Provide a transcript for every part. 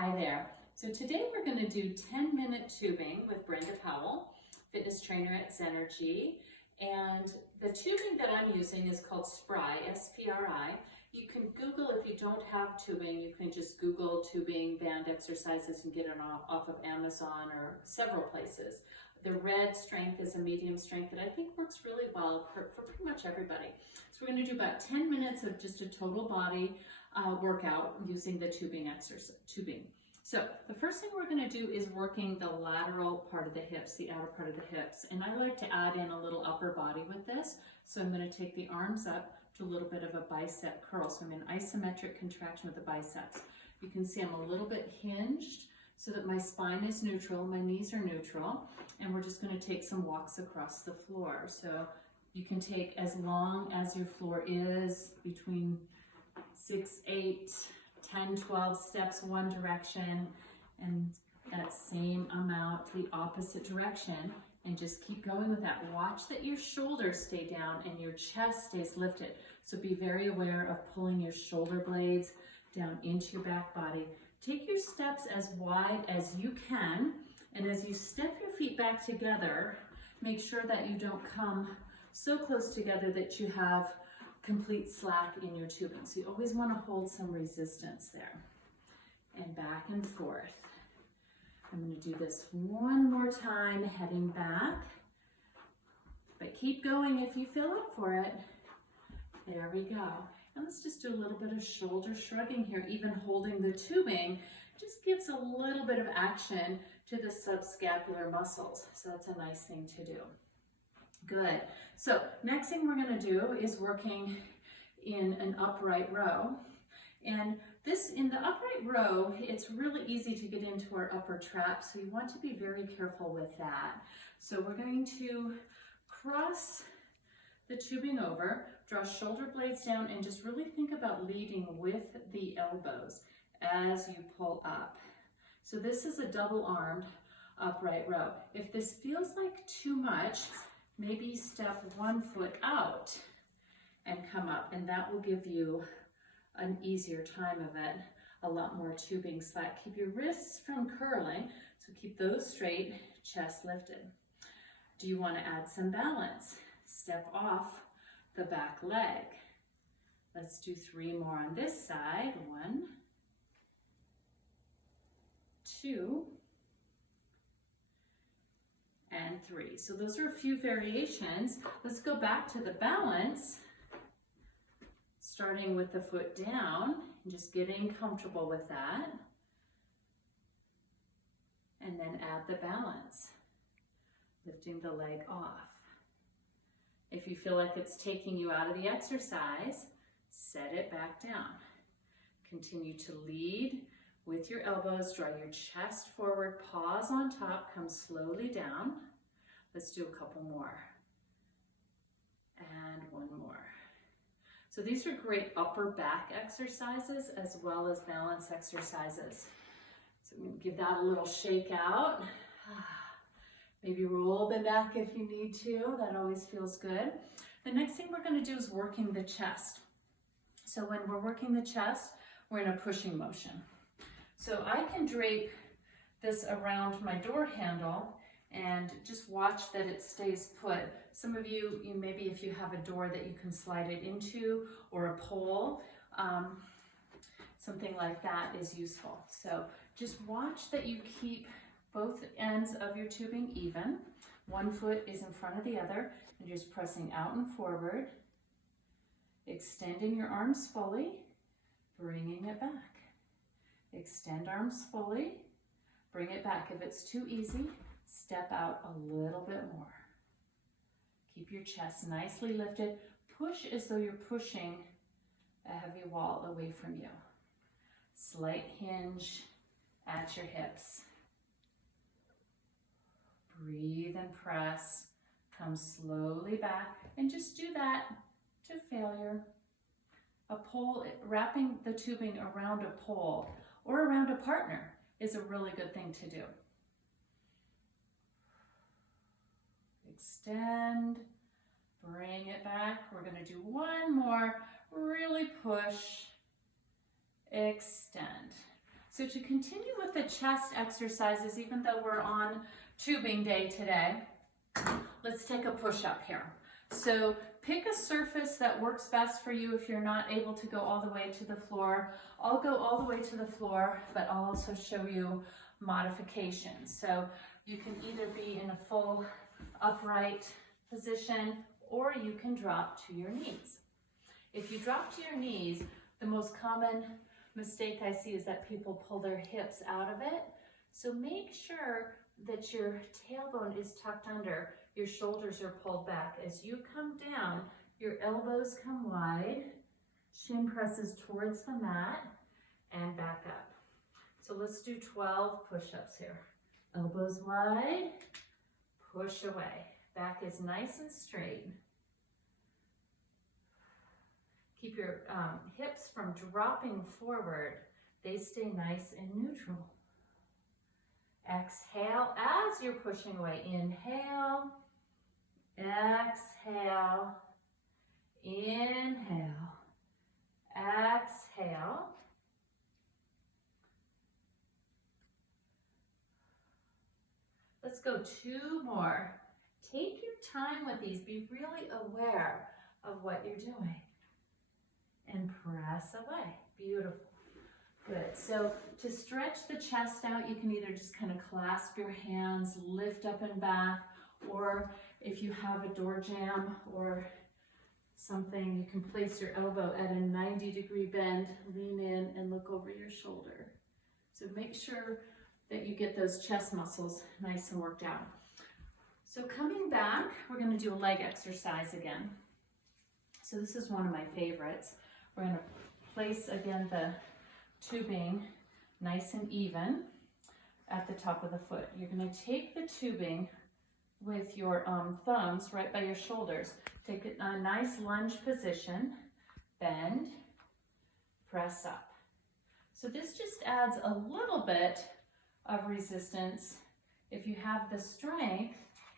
Hi there. So today we're going to do 10-minute tubing with Brenda Powell, fitness trainer at Zenergy. And the tubing that I'm using is called Spry, S-P-R-I. You can Google, if you don't have tubing, you can just Google tubing band exercises and get it off of Amazon or several places. The red strength is a medium strength that I think works really well for pretty much everybody. So we're going to do about 10 minutes of just a total body workout using the tubing. So the first thing we're going to do is working the lateral part of the hips, the outer part of the hips. And I like to add in a little upper body with this. So I'm going to take the arms up to a little bit of a bicep curl. So I'm in isometric contraction with the biceps. You can see I'm a little bit hinged so that my spine is neutral, my knees are neutral, and we're just going to take some walks across the floor. So you can take as long as your floor is, between 6, 8, 10, 12 steps one direction, and that same amount the opposite direction, and just keep going with that. Watch that your shoulders stay down and your chest stays lifted. So be very aware of pulling your shoulder blades down into your back body. Take your steps as wide as you can, and as you step your feet back together, make sure that you don't come so close together that you have complete slack in your tubing. So you always want to hold some resistance there. And back and forth. I'm going to do this one more time, heading back. But keep going if you feel up for it. There we go. And let's just do a little bit of shoulder shrugging here. Even holding the tubing just gives a little bit of action to the subscapular muscles. So that's a nice thing to do. Good. So next thing we're going to do is working in an upright row. And this, in the upright row, it's really easy to get into our upper trap, so you want to be very careful with that. So we're going to cross the tubing over, draw shoulder blades down, and just really think about leading with the elbows as you pull up. So this is a double-armed upright row. If this feels like too much, maybe step one foot out and come up, and that will give you an easier time of it, a lot more tubing slack. Keep your wrists from curling, so keep those straight, chest lifted. Do you want to add some balance? Step off the back leg. Let's do 3 more on this side. 1, 2, and 3. So those are a few variations. Let's go back to the balance, starting with the foot down and just getting comfortable with that. And then add the balance, lifting the leg off. If you feel like it's taking you out of the exercise, set it back down. Continue to lead with your elbows, draw your chest forward, pause on top, come slowly down. Let's do a couple more. And 1 more. So these are great upper back exercises as well as balance exercises. So I'm going to give that a little shake out. Maybe roll the neck if you need to. That always feels good. The next thing we're going to do is working the chest. So when we're working the chest, we're in a pushing motion. So I can drape this around my door handle and just watch that it stays put. Some of you maybe if you have a door that you can slide it into, or a pole, something like that is useful. So just watch that you keep both ends of your tubing even. One foot is in front of the other, and just pressing out and forward, extending your arms fully, bringing it back. Extend arms fully, bring it back. If it's too easy, step out a little bit more. Keep your chest nicely lifted. Push as though you're pushing a heavy wall away from you. Slight hinge at your hips. Breathe and press. Come slowly back, and just do that to failure. A pole, wrapping the tubing around a pole or around a partner is a really good thing to do. Extend, bring it back. We're going to do 1 more. Really push, extend. So to continue with the chest exercises, even though we're on tubing day today, let's take a push-up here. So pick a surface that works best for you if you're not able to go all the way to the floor. I'll go all the way to the floor, but I'll also show you modifications. So you can either be in a full upright position or you can drop to your knees. If you drop to your knees, the most common mistake I see is that people pull their hips out of it. So make sure that your tailbone is tucked under, your shoulders are pulled back. As you come down, your elbows come wide, shin presses towards the mat, and back up. So let's do 12 push-ups here. Elbows wide, push away. Back is nice and straight. Keep your hips from dropping forward. They stay nice and neutral. Exhale as you're pushing away. Inhale, exhale, inhale, exhale. Let's go 2 more. Take your time with these. Be really aware of what you're doing. And press away. Beautiful. Good. So to stretch the chest out, you can either just kind of clasp your hands, lift up and back, or if you have a door jamb or something, you can place your elbow at a 90-degree bend, lean in and look over your shoulder. So make sure that you get those chest muscles nice and worked out. So coming back, we're going to do a leg exercise again. So this is one of my favorites. We're going to place again the tubing nice and even at the top of the foot. You're going to take the tubing with your thumbs right by your shoulders. Take a nice lunge position, bend, press up. So this just adds a little bit of resistance. If you have the strength,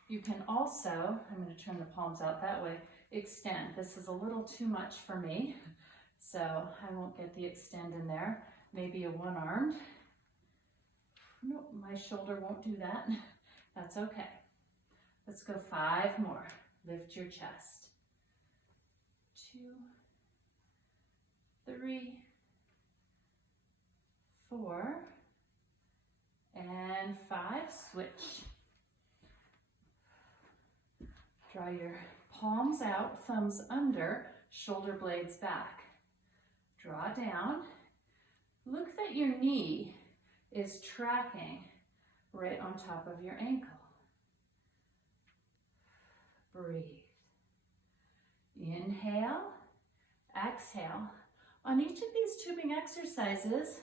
you can also, I'm going to turn the palms out that way, extend. This is a little too much for me, so I won't get the extend in there. Maybe a one-armed. Nope, my shoulder won't do that. That's okay. Let's go 5 more. Lift your chest. 2, 3, 4, and 5. Switch. Draw your palms out, thumbs under, shoulder blades back. Draw down. Look that your knee is tracking right on top of your ankle. Breathe. Inhale, exhale. On each of these tubing exercises,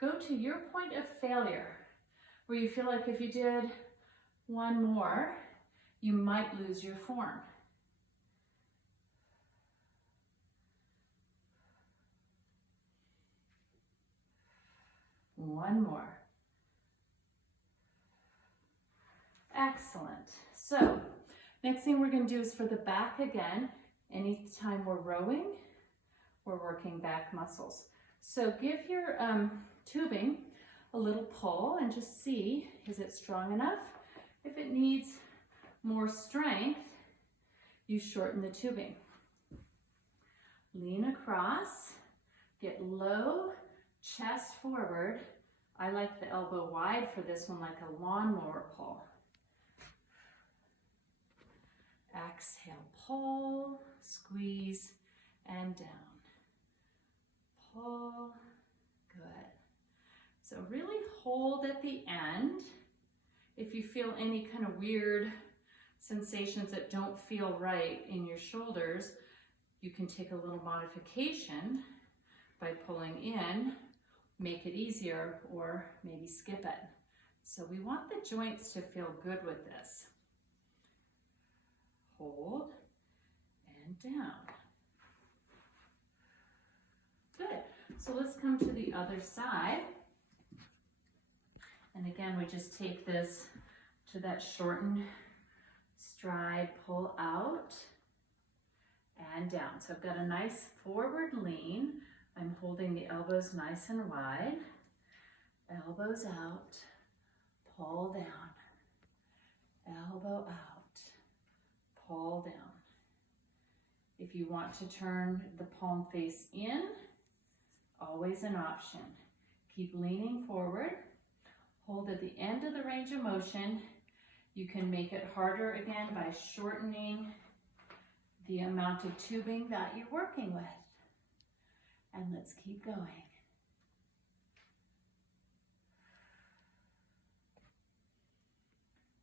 go to your point of failure, where you feel like if you did 1 more, you might lose your form. One more. Excellent. So, next thing we're going to do is for the back again. Anytime we're rowing, we're working back muscles. So give your tubing a little pull and just see, is it strong enough? If it needs more strength, you shorten the tubing. Lean across, get low, chest forward. I like the elbow wide for this one, like a lawnmower pull. Exhale, pull, squeeze, and down. Pull, good. So really hold at the end. If you feel any kind of weird sensations that don't feel right in your shoulders, you can take a little modification by pulling in, make it easier, or maybe skip it. So we want the joints to feel good with this. Hold and down. Good. So let's come to the other side. And again, we just take this to that shortened stride, pull out and down. So I've got a nice forward lean. I'm holding the elbows nice and wide. elbows out, pull down, elbow out, pull down. If you want to turn the palm face in, always an option. Keep leaning forward, hold at the end of the range of motion. You can make it harder again by shortening the amount of tubing that you're working with. And let's keep going.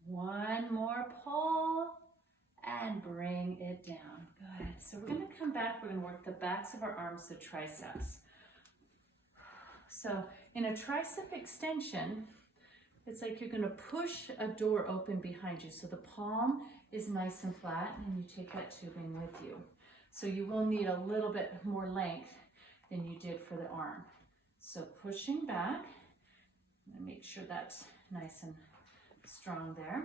One more pull and bring it down. Good. So we're going to come back. We're going to work the backs of our arms, the triceps. So in a tricep extension, it's like you're going to push a door open behind you. So the palm is nice and flat, and you take that tubing with you. So you will need a little bit more length than you did for the arm. So pushing back, I'm going to make sure that's nice and strong there.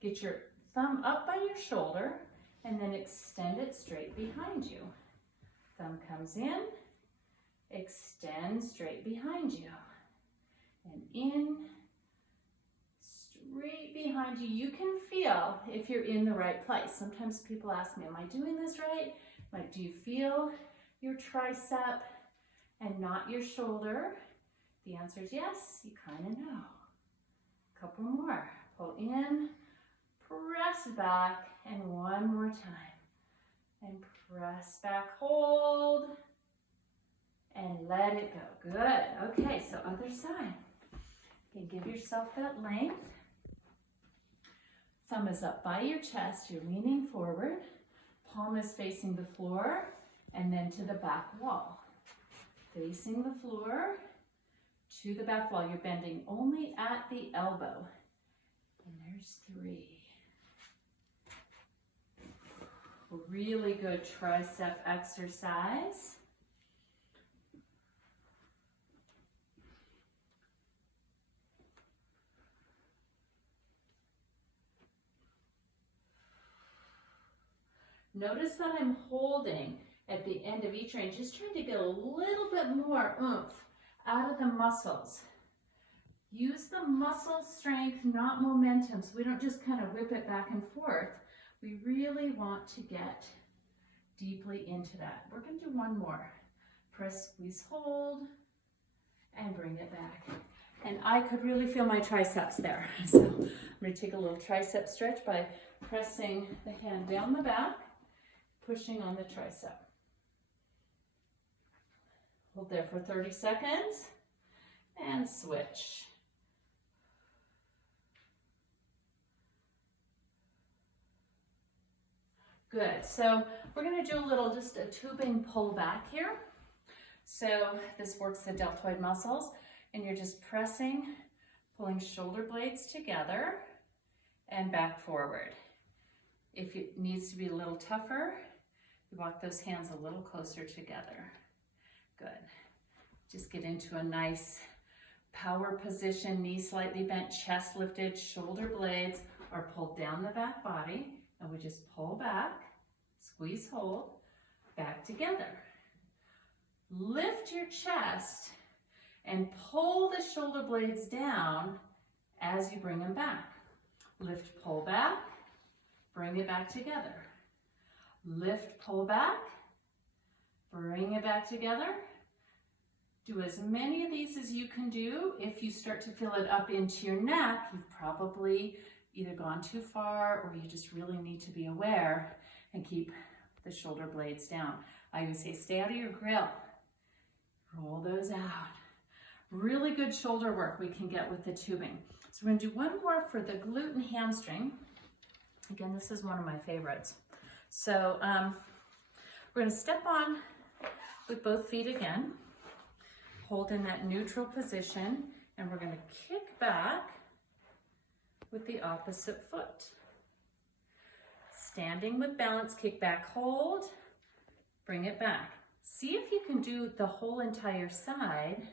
Get your thumb up by your shoulder and then extend it straight behind you. Thumb comes in, extend straight behind you, and in, straight behind you. You can feel if you're in the right place. Sometimes people ask me, am I doing this right? Like, do you feel your tricep and not your shoulder? The answer is yes, you kind of know. A couple more. Pull in, press back, and one more time. And press back, hold, and let it go. Good. Okay, so other side. Okay, give yourself that length. Thumb is up by your chest, you're leaning forward. Palm is facing the floor, and then to the back wall. Facing the floor, to the back wall. You're bending only at the elbow. And there's 3. Really good tricep exercise. Notice that I'm holding at the end of each range, just trying to get a little bit more oomph out of the muscles. Use the muscle strength, not momentum, so we don't just kind of whip it back and forth. We really want to get deeply into that. We're going to do one more. Press, squeeze, hold, and bring it back. And I could really feel my triceps there. So I'm going to take a little tricep stretch by pressing the hand down the back, pushing on the tricep. Hold there for 30 seconds and switch. Good, so we're going to do a little, just a tubing pull back here. So this works the deltoid muscles, and you're just pressing, pulling shoulder blades together and back forward. If it needs to be a little tougher, you walk those hands a little closer together. Good. Just get into a nice power position, knees slightly bent, chest lifted, shoulder blades are pulled down the back body, and we just pull back, squeeze, hold, back together. Lift your chest and pull the shoulder blades down as you bring them back. Lift, pull back, bring it back together. Lift, pull back, bring it back together. Do as many of these as you can do. If you start to feel it up into your neck, you've probably either gone too far or you just really need to be aware and keep the shoulder blades down. I would say stay out of your grill. Roll those out. Really good shoulder work we can get with the tubing. So we're going to do one more for the glute and hamstring. Again, this is one of my favorites. So we're going to step on with both feet again. Hold in that neutral position, and we're going to kick back with the opposite foot. Standing with balance, kick back, hold, bring it back. See if you can do the whole entire side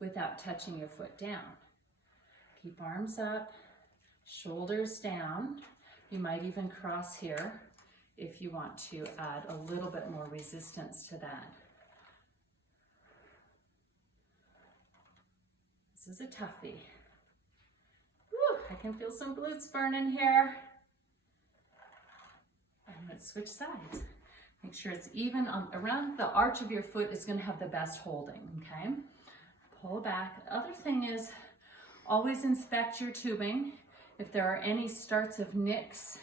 without touching your foot down. Keep arms up, shoulders down. You might even cross here if you want to add a little bit more resistance to that. This is a toughie. Whew, I can feel some glutes burning here. I'm going to switch sides. Make sure it's even around the arch of your foot is going to have the best holding, okay? Pull back. The other thing is always inspect your tubing. If there are any starts of nicks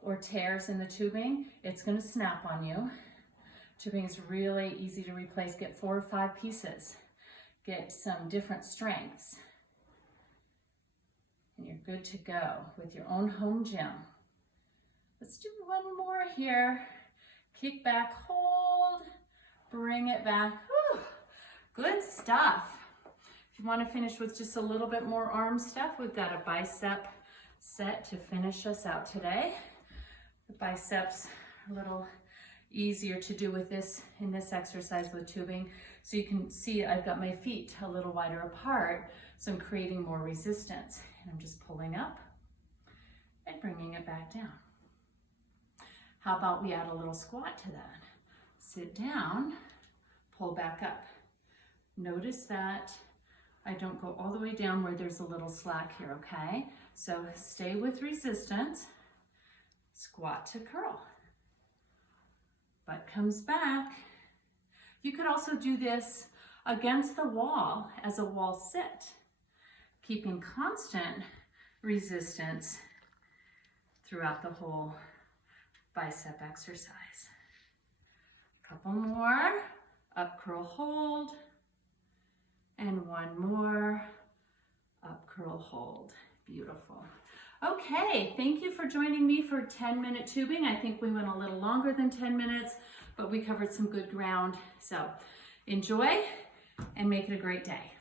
or tears in the tubing, it's going to snap on you. Tubing is really easy to replace. Get 4 or 5 pieces. Get some different strengths. And you're good to go with your own home gym. Let's do one more here. Kick back, hold, bring it back. Whew. Good stuff. If you want to finish with just a little bit more arm stuff, we've got a bicep set to finish us out today. The biceps are a little easier to do with this in this exercise with tubing. So you can see I've got my feet a little wider apart, so I'm creating more resistance. And I'm just pulling up and bringing it back down. How about we add a little squat to that? Sit down, pull back up. Notice that I don't go all the way down where there's a little slack here, okay? So stay with resistance, squat to curl. Butt comes back. You could also do this against the wall as a wall sit, keeping constant resistance throughout the whole bicep exercise. A couple more, up, curl, hold, and one more, up, curl, hold. Beautiful. Okay, thank you for joining me for 10-minute tubing. I think we went a little longer than 10 minutes, but we covered some good ground. So enjoy and make it a great day.